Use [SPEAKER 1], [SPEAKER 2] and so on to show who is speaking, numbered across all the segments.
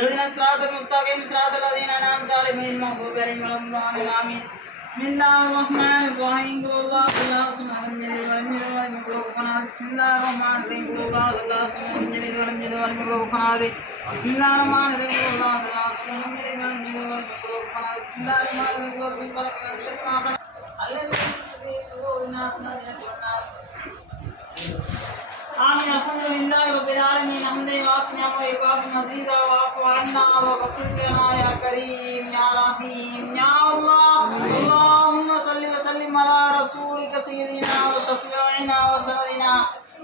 [SPEAKER 1] اهدنا الصراط المستقيم صراط الذين انعمت عليهم غير المغضوب عليهم ولا الضالين امين بسم الله الرحمن الرحيم قل الله الله سبحانه من يلد ولم يولد ولم يكن له كفوا احد بسم الله الرحمن الرحيم قل الله الله سبحانه من يلد ولم يولد ولم يكن له كفوا احد بسم الله الرحمن الرحيم قل الله الله سبحانه من يلد ولم يولد ولم يكن له كفوا احد بسم الله الرحمن الرحيم قل رب خلق من شر ما خلق الذي يخلق في صدور الناس من الجنة والناس آمين الحمد لله رب العالمين حمدا يوافي نعمه ويكافي مزيدا واعف عنا وغفر لنا يا كريم يا رحيم يا الله اللهم صل وسلم على رسولك سيدنا وشفيعنا وسندنا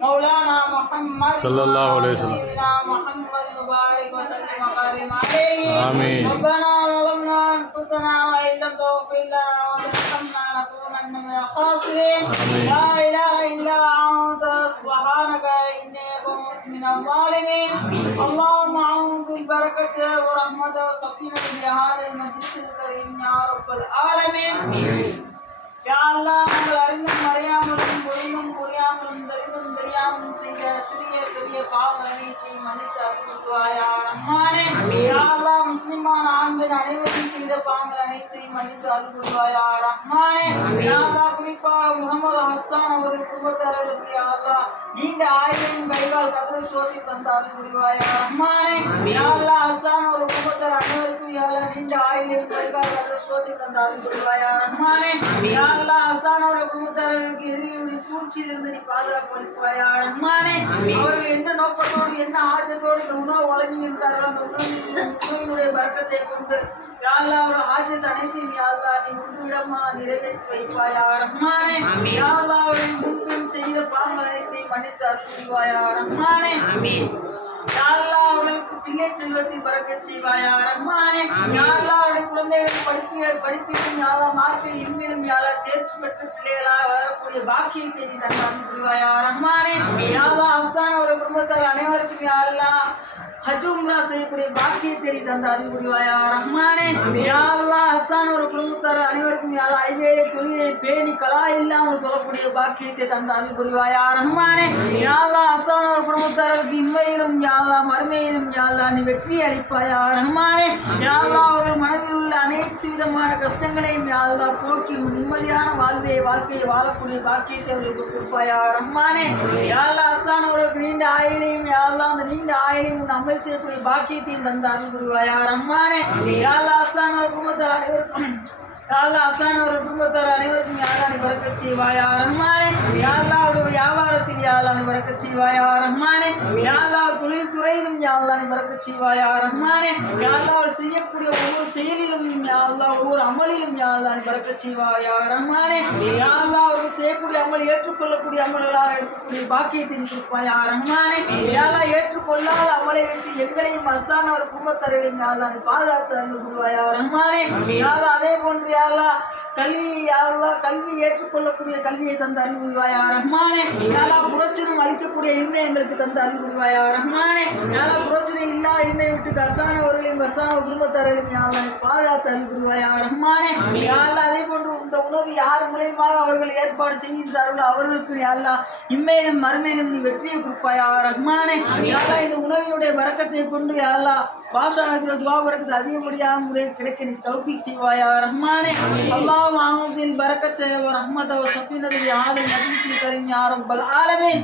[SPEAKER 1] مولانا محمد
[SPEAKER 2] صلى الله عليه وسلم.
[SPEAKER 1] سيدنا محمد مبارك وسلم وكرم عليه
[SPEAKER 2] آمين.
[SPEAKER 1] ربنا ظلمنا انفسنا وان لم تغفر لنا وترحمنا لنكونن من الخاسرين
[SPEAKER 2] آمين.
[SPEAKER 1] انزل بركته ورحمته وسكينه بهذا المجلس الكريم يا رب العالمين யா அல்லாஹ் நாங்கள் அறிந்தும் அறியாமலும் புரிந்தும் புரியாமலும் தெரிந்தும் தெரியாமலும் செய்த சிறிய பெரிய பாவங்கள் அனைத்தையும் மன்னித்து அருள்வாயா ரஹ்மானே யா அல்லாஹ் முஸ்லிமான ஆண்கள் அனைவரும் செய்த பாவங்கள் அனைத்தையும் மன்னித்து அருள்வாயா ரஹ்மானே யா அல்லாஹ் குறிப்பாக முகமது ஹஸ்ஸான் அவர்கள் குடும்பத்தாரர்களுக்கு யா அல்லாஹ் நீண்ட ஆயுதம் கைகால் கதிர சோதி தந்த அருள்வாயா ரஹ்மானே யா அல்லாஹ் ஹஸ்ஸான் அவர்கள் குடும்பத்தார் அனைவருக்கும் யா அல்லாஹ் நீண்ட ஆயுதம் கைகால் கதிர சோதி தந்த அருள்வாயா ரஹ்மானே யா அல்லாஹ் ஹஸ்ஸானோட குடும்பத்தாரர்களுக்கு எதிரியுடைய சூழ்ச்சியிலிருந்து நீ பாதுகாப்பு அளிப்பாயா? ரஹ்மானே அவர்கள் என்ன நோக்கத்தோடு என்ன ஆஜத்தோடு இந்த உணவு வழங்குகின்றார்களோ அந்த உணவு உணவினுடைய பறக்கத்தை கொண்டு ஆஜத் அனைத்தையும் யா அல்லாஹ் நீ உன்னிடமா நிறைவேற்றி வைப்பாயா? ரஹ்மானே யா அல்லாஹ் அவர்கள் முன்பின் செய்த அனைத்தையும் மன்னித்து அருள்வாயா ரஹ்மானே யா அல்லாஹ் அவர்களுக்கு பிள்ளை செல்வத்தை பறக்கச் செய்வாயா? ரஹ்மானே யா அல்லாஹ் அவருடைய குழந்தைகள் படிப்பு படிப்பிலும் யாரா மார்க்கில் இன்மையிலும் யாரா தேர்ச்சி பெற்ற பிள்ளைகளாக வரக்கூடிய பாக்கியத்தை நீ தந்தாங்க புரிவாயா? ரஹ்மானே யா அல்லாஹ் ஹஸ்ஸான் அவருடைய குடும்பத்தார் அனைவருக்கும் யா அல்லாஹ் ஹஜ் உம்ரா செய்யக்கூடிய பாக்கியத்தை நீ தந்த அருள் ரஹ்மானே. யா ஹசான் ஒரு குடும்பத்தார் அனைவருக்கும் யா அல்லாஹ் துணியை பேணி கலா இல்லாமல் சொல்லக்கூடிய பாக்கியத்தை தந்த அருள் ரஹ்மானே. யா குடும்பத்தாருக்கு இம்மையிலும் மறுமையிலும் யா நீ வெற்றி அளிப்பாயா ரஹ்மானே யாழ்லா அவர்கள் மனதில் உள்ள அனைத்து விதமான கஷ்டங்களையும் யாழ்லா போக்கி நிம்மதியான வாழ்வை வாழ்க்கையை வாழக்கூடிய பாக்கியத்தை அவர்களுக்கு கொடுப்பாயா ரஹ்மானே யாழ்லா அல்லாஹ் அவர்களுக்கு நீண்ட ஆயிலையும் யாழ்லா அந்த நீண்ட ஆயிலையும் உன் அமல் செய்யக்கூடிய பாக்கியத்தையும் தந்த அருள் புரிவாயா ரஹ்மானே யா அல்லாஹ் அவர் குடும்பத்தார் அனைவருக்கும் யாழ்லா அல்லாஹ் அவர் குடும்பத்தார் அனைவருக்கும் யாழ்லா நீ பறக்க செய்வாயா ரஹ்மானே யாழ்லா அவருடைய வியாபாரத்தில் யாழ்லா நீ பறக்க செய்வாயா ரஹ்மானே யாழ்லா தொழில்துறையிலும் தொழில் துறையிலும் யா அல்லாஹ் நீ செய்வாயா? ரஹ்மானே யாழ்லா அவர் செய்யக்கூடிய ஒவ்வொரு செயலிலும் யாழ்லா ஒவ்வொரு அமலிலும் யா அல்லாஹ் நீ பறக்கச் செய்வாயா? ரஹ்மானே யாழ்லா அவர்கள் செய்யக்கூடிய அமல் ஏற்றுக்கொள்ளக்கூடிய அமல்களாக இருக்கக்கூடிய பாக்கியத்தை நீ கொடுப்பாயா? ரஹ்மானே யாழ்லா ஏற்றுக்கொள்ளாத அமலை விட்டு எங்களையும் அரசான ஒரு குடும்பத்தரையும் யாழ்லா நீ பாதுகாத்து அறிந்து கொள்வாயா ரஹ்மானே யாழ்லா அதே போன்று யாழ்லா அல்லாஹ் கல்வி யா அல்லாஹ் கல்வி ஏற்றுக்கொள்ளக்கூடிய கல்வியை தந்த அருள் புரிவாயா ரஹ்மானே. யா அல்லாஹ் புரட்சனம் அளிக்கக்கூடிய இன்மை எங்களுக்கு தந்த அருள் புரிவாயா ரஹ்மானே. யா அல்லாஹ் புரட்சனை இல்லா இன்மை விட்டு கசான அவர்களையும் கசான குடும்பத்தாரையும் யா அல்லாஹ் நீ பாதுகாத்து அருள் புரிவாயா ரஹ்மானே. யா அல்லாஹ் அதே போன்று இந்த உணவு யார் மூலியமாக அவர்கள் ஏற்பாடு செய்கின்றார்களோ அவர்களுக்கு யா அல்லாஹ் இம்மையிலும் மறுமையிலும் நீ வெற்றியை கொடுப்பாயா ரஹ்மானே யா அல்லாஹ் இந்த உணவினுடைய வரக்கத்தை கொண்டு யா அல்லாஹ் பாஷாகிற துவா வரக்கத்து அதிகப்படியாக முறை கிடைக்க நீ தௌஃபீக் செய்வாயா ரஹ்மானே அல்லாஹ் ஆமசில் பரக்கத் செய்ய ரஹ்மத வசஃபீனது யாரும் மஜ்லிஸில் கரீம் யா ரப்பல் ஆலமீன்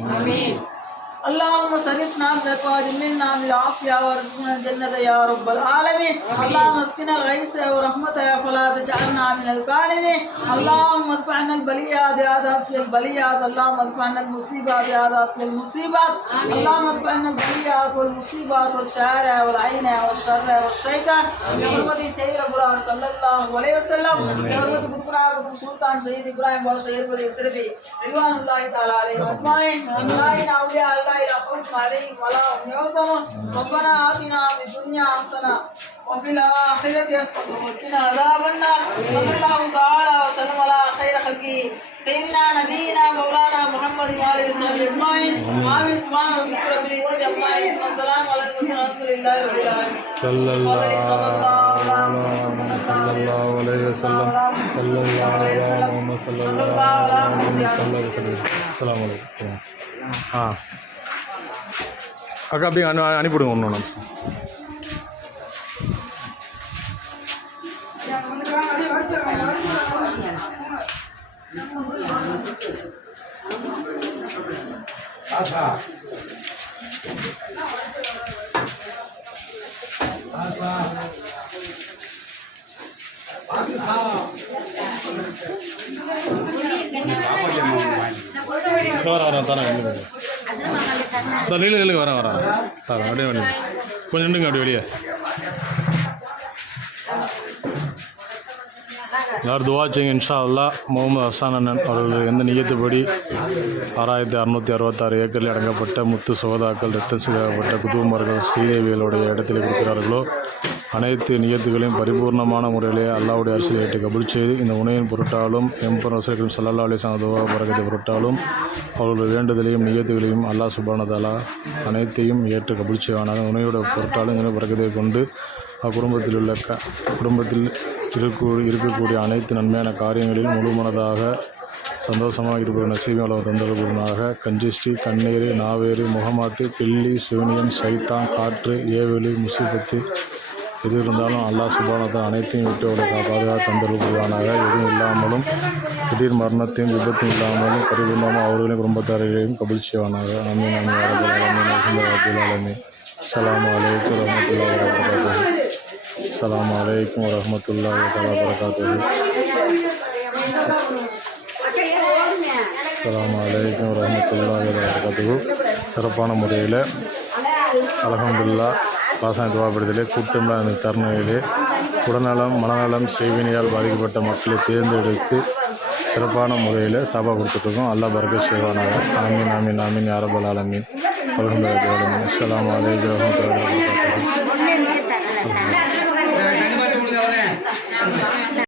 [SPEAKER 1] اللهم صرفنا بذكوات منا بالعافية وارزقنا الجنة يا رب العالمين. اللهم اسقنا الغيث ورحمتك فلا تجعلنا من القانتين. اللهم ادفعنا البليات يا دافع البليات اللهم ادفعنا المصيبات يا دافع المصيبات اللهم ادفعنا البليات والمصيبات والشارع والعين والشر والشيطان. بحرمة سيد القرآن صلى الله عليه وسلم. بحرمة قطبنا سلطان سيد إبراهيم وسيد بني سربي رضوان الله تعالى عليهم أجمعين. أجمعين أولياء الله وارض صلى الله تعالى وسلم سيدنا نبينا مولانا محمد صلى الله عليه وسلم صلى الله على
[SPEAKER 2] محمد صلى الله عليه وسلم அக்கா அப்படியே அனு அனுப்பிவிடுங்க ஒன்று வரேன் தரேன் நில்லுங்க சார் நில்லு நில்லுங்க வரேன் வரேன் சார் அப்படியே கொஞ்சம் நின்றுங்க அப்படியே வெளியே. யார் துவா செய்யுங்க இன்ஷா அல்லா முகமது ஹசான் அண்ணன் அவர்கள் எந்த நியத்துப்படி ஆறாயிரத்தி அறநூற்றி அறுபத்தாறு ஏக்கரில் அடங்கப்பட்ட முத்து சோதாக்கள் ரத்தம் செய்யப்பட்ட குதுமர்கள் ஸ்ரீதேவிகளுடைய இடத்தில் கொடுக்கிறார்களோ அனைத்து நியத்துகளையும் பரிபூர்ணமான முறையிலே அல்லாவுடைய அரசியல் ஏற்று கபுல் செய்து இந்த உணவின் பொருட்டாலும் எம்பர் வசூலிக்கும் சல்லல்லா அலிசான துவா பரகத்தை பொருட்டாலும் அவர்களுடைய வேண்டுதலையும் நியத்துகளையும் அல்லாஹ் சுபானதாலா அனைத்தையும் ஏற்று கபுல் செய்வானாக. உணையோட பொருட்டாலும் இந்த பறக்கத்தை கொண்டு அக்குடும்பத்தில் உள்ள க குடும்பத்தில் இருக்கூ இருக்கக்கூடிய அனைத்து நன்மையான காரியங்களிலும் முழுமனதாக சந்தோஷமாக இருக்கிற நசீபம் அளவு தந்தரகுருனாக கஞ்சிஷ்டி கண்ணீர் நாவேறு முகமாத்து பில்லி சூனியம் சைத்தான் காற்று ஏவெளி முசீபத்து எது இருந்தாலும் அல்லாஹ் சுபானத்தை அனைத்தையும் விட்டு அவர்களை பாதுகாத்து தந்தரகுருவானாக எதுவும் இல்லாமலும் திடீர் மரணத்தையும் விபத்தும் இல்லாமலும் பரிபூர்ணமாக அவர்களின் குடும்பத்தாரர்களையும் கபில் செய்வானாக. அமீன் அமீன் அரபுல் அலமீன் அஹமது அலமீன் அஸ்ஸலாமு அலைக்கும் வரஹ்மத்துல்லாஹி தஆலா வபரகாத்துஹு அஸ்ஸலாமு அலைக்கும் வரஹ்மத்துல்லாஹி வபரகாத்துஹு சிறப்பான முறையில் அலகம்துல்லா பாசன துவாபடுதலே கூட்டம்ல அந்த தருணையிலே உடல்நலம் மனநலம் செய்வினையால் பாதிக்கப்பட்ட மக்களை தேர்ந்தெடுத்து சிறப்பான முறையில் சாபா கொடுத்துட்ருக்கோம். அல்லாஹ் பரக செய்வானாக. ஆமீன் ஆமீன் ஆமீன் யாரபல் ஆலமீன். அலமதுல்லாஹி அஸ்லாம் வலைக்கம் வரஹ்மத்துல்லாஹி வபரகாத்துஹு.